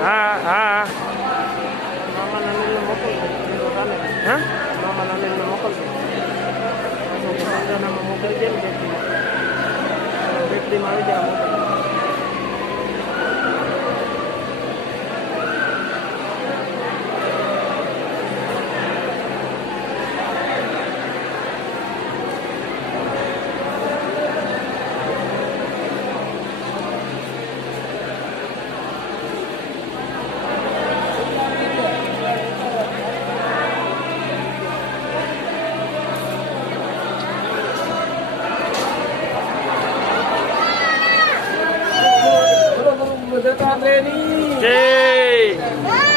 હા હા મામાના અનિલને મોકલજો હા મામાના અનિલને મોકલજો સંજાનામાં મોકલી દે ને બેકરીમાં આવી જાય મોકલજો જય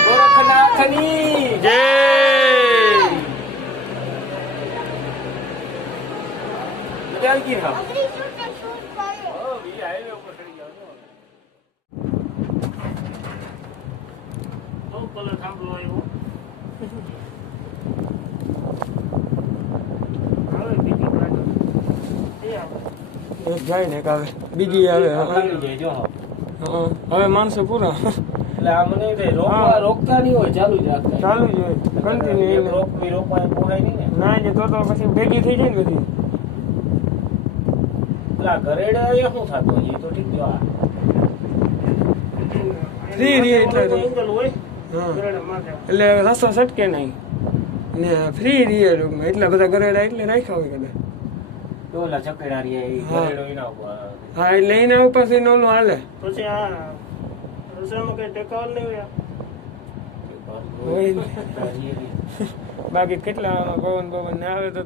ગોરખનાથની જય મજા આવી ગઈ હા એક જાય ને આવે બીજી આવે હવે માણસો પૂરા એટલે આ મને રોકતા નહીં હોય ચાલુ જ રાખતા ચાલુ જ હોય કન્ટિન્યુ રોકવા પોહાય નહીં ને ના જે તો પછી ભેગી થઈ જાય ને બધી પેલા ઘરેડે શું થતું હોય એ તો ઠીક જો ફ્રી રહે એટલે તો. એંગલ હોય હા ઘરેડા માથે એટલે રસ્તો સટકે નહીં ને ફ્રી રહે રૂમમાં એટલા બધા ઘરેડા એટલે રાખ્યા હોય કદાચ ઓલા ચકેડા રહ્યા એ હા. ઘરેડો એના ઉપર હા એટલે એના ઉપર થી ઓલું હાલે પછી આ રસોઈમાં કઈ ટેકાવલ નહીં હોય હોય ને. બાકી કેટલા પવન ને આવે તો